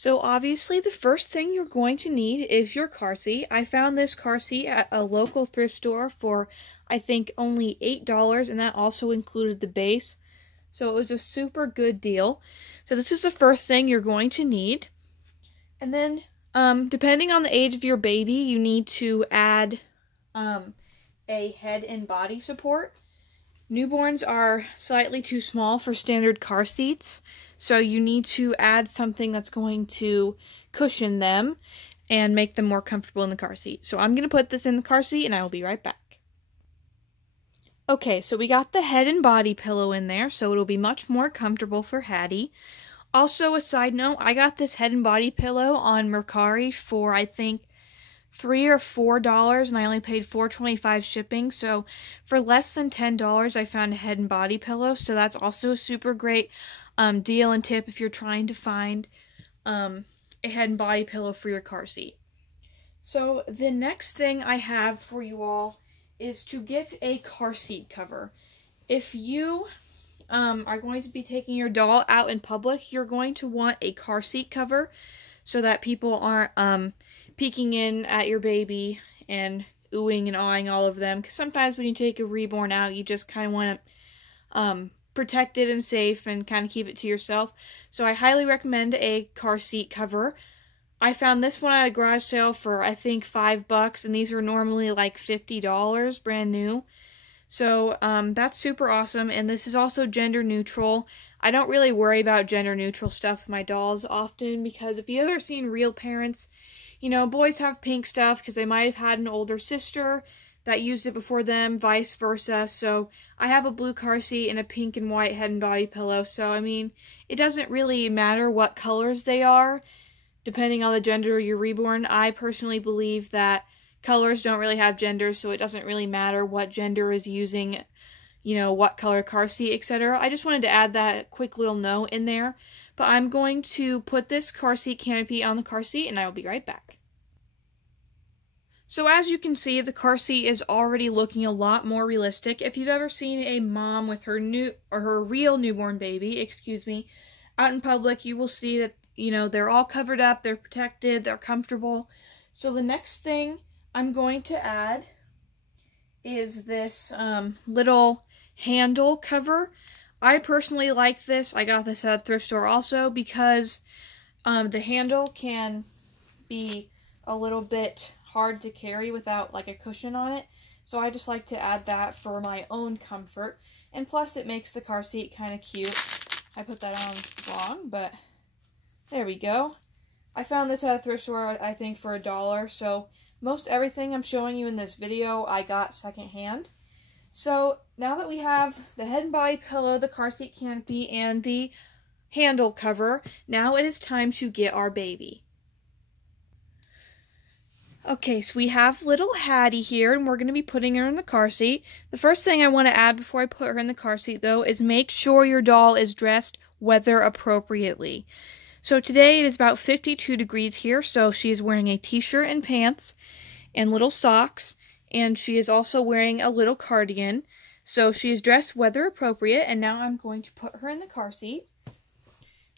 So obviously the first thing you're going to need is your car seat. I found this car seat at a local thrift store for I think only $8, and that also included the base. So it was a super good deal. So this is the first thing you're going to need. And then depending on the age of your baby, you need to add a head and body support. Newborns are slightly too small for standard car seats, so you need to add something that's going to cushion them and make them more comfortable in the car seat. So I'm going to put this in the car seat and I will be right back. Okay, so we got the head and body pillow in there, so it'll be much more comfortable for Hattie. Also, a side note, I got this head and body pillow on Mercari for I think $3 or $4, and I only paid $4.25 shipping, so for less than $10 I found a head and body pillow, so that's also a super great deal and tip if you're trying to find a head and body pillow for your car seat. So the next thing I have for you all is to get a car seat cover. If you are going to be taking your doll out in public, you're going to want a car seat cover so that people aren't peeking in at your baby and oohing and awing all of them, because sometimes when you take a reborn out, you just kind of want to protect it and safe and kind of keep it to yourself. So I highly recommend a car seat cover. I found this one at a garage sale for I think $5, and these are normally like $50 brand new. So that's super awesome, and this is also gender neutral. I don't really worry about gender neutral stuff with my dolls often, because if you've ever seen Real Parents, you know, boys have pink stuff because they might have had an older sister that used it before them, vice versa. So I have a blue car seat and a pink and white head and body pillow. So, I mean, it doesn't really matter what colors they are, depending on the gender of your reborn. I personally believe that colors don't really have gender, so it doesn't really matter what gender is using, you know, what color car seat, etc. I just wanted to add that quick little note in there. But I'm going to put this car seat canopy on the car seat, and I will be right back. So as you can see, the car seat is already looking a lot more realistic. If you've ever seen a mom with her real newborn baby, out in public, you will see that, you know, they're all covered up, they're protected, they're comfortable. So the next thing I'm going to add is this little handle cover. I personally like this. I got this at a thrift store also because the handle can be a little bit hard to carry without like a cushion on it. So I just like to add that for my own comfort. And plus it makes the car seat kind of cute. I put that on wrong, but there we go. I found this at a thrift store I think for $1. So most everything I'm showing you in this video I got secondhand. So now that we have the head and body pillow, the car seat canopy, and the handle cover, now it is time to get our baby. Okay, so we have little Hattie here, and we're going to be putting her in the car seat. The first thing I want to add before I put her in the car seat, though, is make sure your doll is dressed weather appropriately. So today it is about 52 degrees here, so she is wearing a t-shirt and pants and little socks. And she is also wearing a little cardigan. So she is dressed weather appropriate. And now I'm going to put her in the car seat.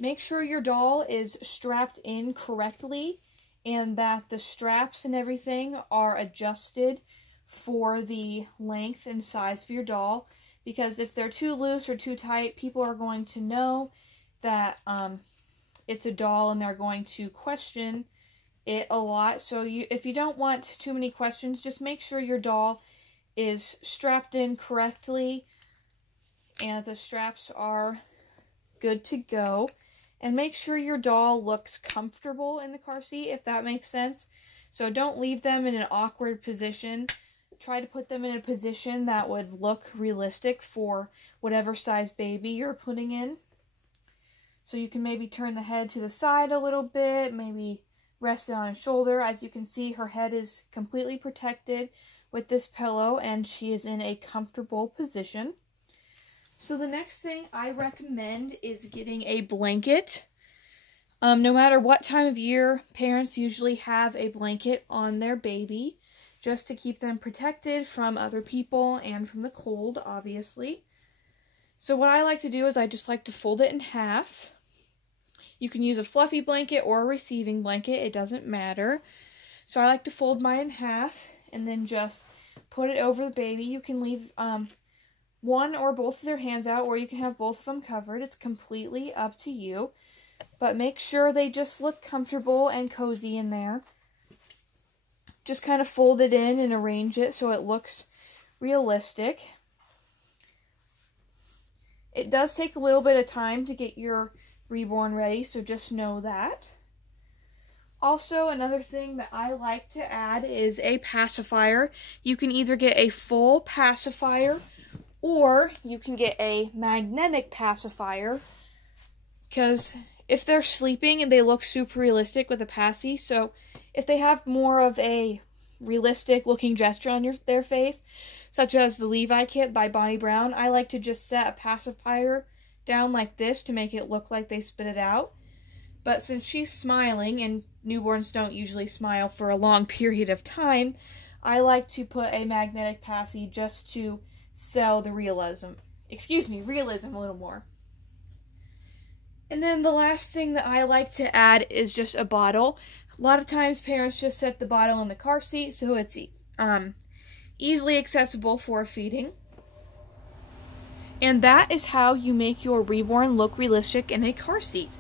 Make sure your doll is strapped in correctly and that the straps and everything are adjusted for the length and size of your doll. Because if they're too loose or too tight, people are going to know that it's a doll and they're going to question it a lot. So if you don't want too many questions, just make sure your doll is strapped in correctly and the straps are good to go. And make sure your doll looks comfortable in the car seat, if that makes sense. So don't leave them in an awkward position. Try to put them in a position that would look realistic for whatever size baby you're putting in. So you can maybe turn the head to the side a little bit, maybe rest it on a shoulder. As you can see, her head is completely protected with this pillow and she is in a comfortable position. So the next thing I recommend is getting a blanket. No matter what time of year, parents usually have a blanket on their baby just to keep them protected from other people and from the cold, obviously. So what I like to do is I just like to fold it in half. You can use a fluffy blanket or a receiving blanket, it doesn't matter. So I like to fold mine in half and then just put it over the baby. You can leave one or both of their hands out, or you can have both of them covered. It's completely up to you. But make sure they just look comfortable and cozy in there. Just kind of fold it in and arrange it so it looks realistic. It does take a little bit of time to get your reborn ready, so just know that. Also, another thing that I like to add is a pacifier. You can either get a full pacifier or you can get a magnetic pacifier, because if they're sleeping and they look super realistic with a passy, so if they have more of a realistic looking gesture on their face, such as the Levi kit by Bonnie Brown, I like to just set a pacifier down like this to make it look like they spit it out. But since she's smiling, and newborns don't usually smile for a long period of time, I like to put a magnetic passy just to sell the realism a little more. And then the last thing that I like to add is just a bottle. A lot of times parents just set the bottle in the car seat so it's easily accessible for feeding. And that is how you make your reborn look realistic in a car seat.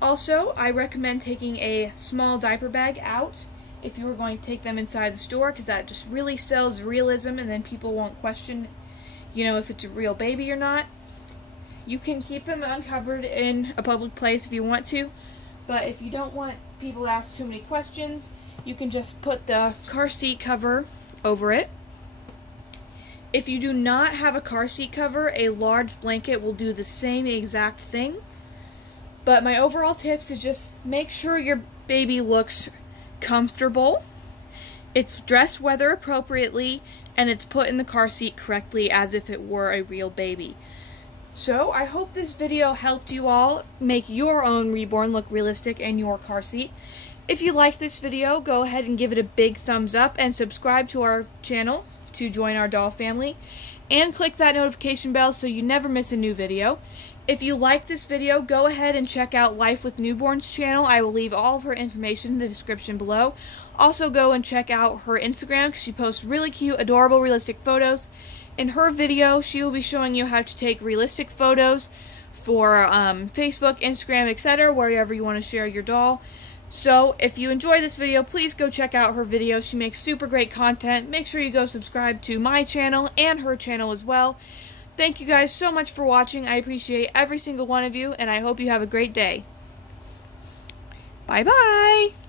Also, I recommend taking a small diaper bag out if you were going to take them inside the store, because that just really sells realism, and then people won't question, if it's a real baby or not. You can keep them uncovered in a public place if you want to, but if you don't want people to ask too many questions, you can just put the car seat cover over it. If you do not have a car seat cover, a large blanket will do the same exact thing. But my overall tips is just make sure your baby looks comfortable, it's dressed weather appropriately, and it's put in the car seat correctly as if it were a real baby. So I hope this video helped you all make your own reborn look realistic in your car seat. If you like this video, go ahead and give it a big thumbs up and subscribe to our channel to join our doll family, and click that notification bell so you never miss a new video. If you like this video, go ahead and check out Life with Newborns channel. I will leave all of her information in the description below. Also go and check out her Instagram, because she posts really cute, adorable, realistic photos. In her video, she will be showing you how to take realistic photos for Facebook, Instagram, etc., wherever you want to share your doll. So, if you enjoy this video, please go check out her video. She makes super great content. Make sure you go subscribe to my channel and her channel as well. Thank you guys so much for watching. I appreciate every single one of you, and I hope you have a great day. Bye-bye!